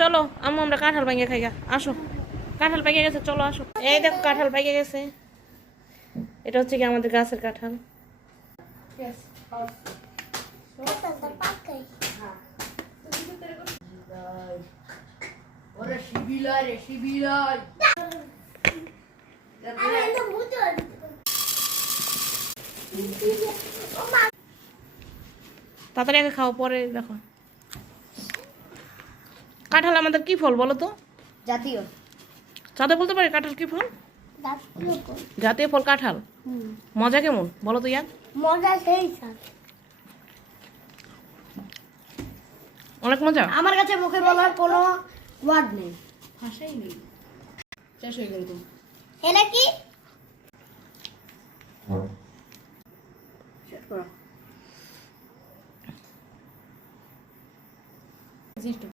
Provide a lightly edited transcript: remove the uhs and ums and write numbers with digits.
চলো আম্মু আমরা কাঁঠাল ভাঙিয়ে খাই গা। আসো, কাঁঠাল পাইকে গেছে, চলো আসো। এই দেখো কাঁঠাল পাইকে গেছে। এটা হচ্ছে কি আমাদের গাছের কাঁঠাল। তাড়াতাড়ি আগে খাও, পরে দেখো। কাঁঠাল আমাদের কি ফল বলো তো? জাতীয়। চাঁদে বলতে পারি কাঁঠাল কি ফল? জাতীয় ফল কাঁঠাল। মজা কেমন বলো তো ইয়ার? মজা সেই স্বাদ। অনেক মজা। আমার কাছে মুখে বলার কোনো ওয়ার্ড নেই, ভাষাই নেই। শেষ হয়ে গেল তো। এটা কি? শেষ করো।